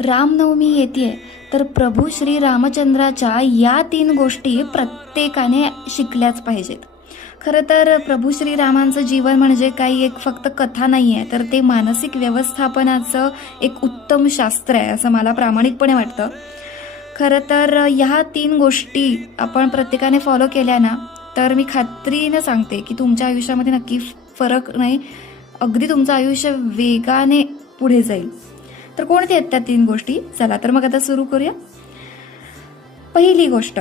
रामनवमी येते तर प्रभू श्री रामचंद्राच्या या 3 गोष्टी प्रत्येकाने शिकल्याच पाहिजेत. खरं तर प्रभू श्रीरामांचं जीवन म्हणजे काही एक फक्त कथा नाही आहे, तर ते मानसिक व्यवस्थापनाचं एक उत्तम शास्त्र आहे असं मला प्रामाणिकपणे वाटतं. खरं तर ह्या 3 गोष्टी आपण प्रत्येकाने फॉलो केल्या ना, तर मी खात्रीनं सांगते की तुमच्या आयुष्यामध्ये नक्की फरक नाही, अगदी तुमचं आयुष्य वेगाने पुढे जाईल. तर कोणत्या आहेत त्या 3 गोष्टी? चला तर मग आता सुरू करूया. पहिली गोष्ट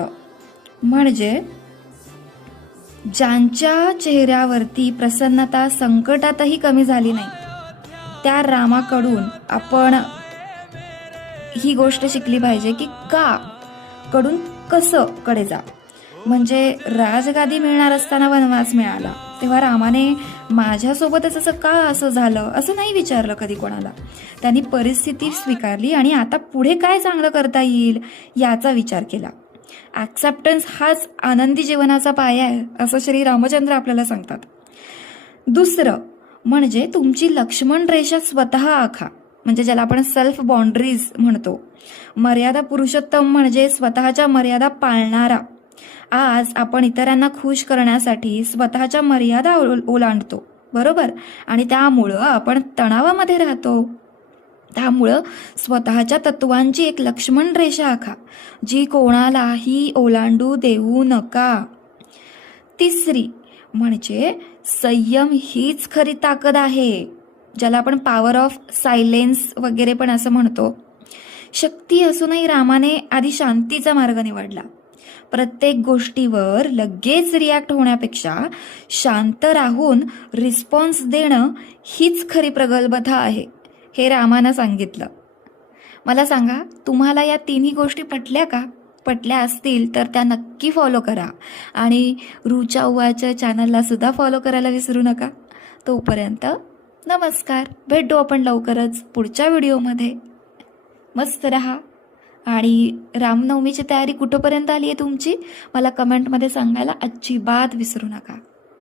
म्हणजे ज्यांच्या चेहऱ्यावरती प्रसन्नता संकटातही कमी झाली नाही, त्या रामाकडून आपण ही गोष्ट शिकली पाहिजे की का कडून कसं कडे जा. म्हणजे राजगादी मिळणार असताना वनवास मिळाला, तेव्हा रामाने माझ्यासोबतच असं झालं असं नाही विचारलं कधी कोणाला. त्यांनी परिस्थिती स्वीकारली आणि आता पुढे काय चांगलं करता येईल याचा विचार केला. ॲक्सेप्टन्स हाच आनंदी जीवनाचा पाया आहे असं श्री रामचंद्र आपल्याला सांगतात. दुसरं म्हणजे तुमची लक्ष्मण रेषा स्वतः आखा, म्हणजे ज्याला आपण सेल्फ बाउंड्रीज म्हणतो. मर्यादा पुरुषोत्तम म्हणजे स्वतःच्या मर्यादा पाळणारा. आज आपण इतरांना खुश करण्यासाठी स्वतःच्या मर्यादा ओलांडतो, बरोबर, आणि त्यामुळं आपण तणावामध्ये राहतो. त्यामुळं स्वतःच्या तत्वांची एक लक्ष्मण रेषा आखा, जी कोणालाही ओलांडू देऊ नका. तिसरी म्हणजे संयम हीच खरी ताकद आहे, ज्याला आपण पॉवर ऑफ सायलेन्स वगैरे पण असं म्हणतो. शक्ती असूनही रामाने आधी शांतीचा मार्ग निवडला. प्रत्येक गोष्टीवर लगेच रिॲक्ट होण्यापेक्षा शांत राहून रिस्पॉन्स देणं हीच खरी प्रगल्भता आहे, हे रामानं सांगितलं. मला सांगा, तुम्हाला या 3ही गोष्टी पटल्या का? पटल्या असतील तर त्या नक्की फॉलो करा आणि रुचा उवाच्या चॅनलला सुद्धा फॉलो करायला विसरू नका. तोपर्यंत नमस्कार, भेटू आपण लवकरच पुढच्या व्हिडिओमध्ये. मस्त रहा आणि रामनवमीची तयारी कुठंपर्यंत आली आहे तुमची मला कमेंटमध्ये सांगायला अजिबात विसरू नका.